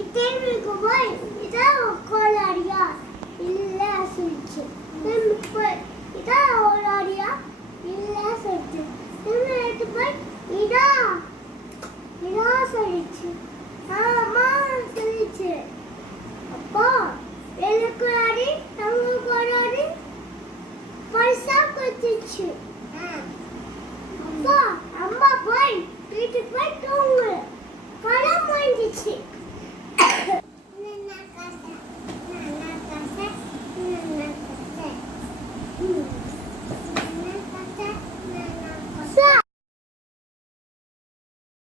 இத்தேனுக்கு போய் இதான் கோளாடியா இல்ல சொல்லிச்சு. திரும்பி போய் இதான் கோளாடியா இல்ல சொல்லிச்சு. திரும்பி எடுத்து போய் இதா இதா சொல்லிச்சு. ஆமா சொல்லிச்சு. அப்போ வெள்ளை கோளாடி தங்க கோளாடி பரிசா கொடுத்துச்சு. அப்பா அம்மா போய் வீட்டுக்கு போய் தூங்கு. படம் முடிஞ்சிச்சு.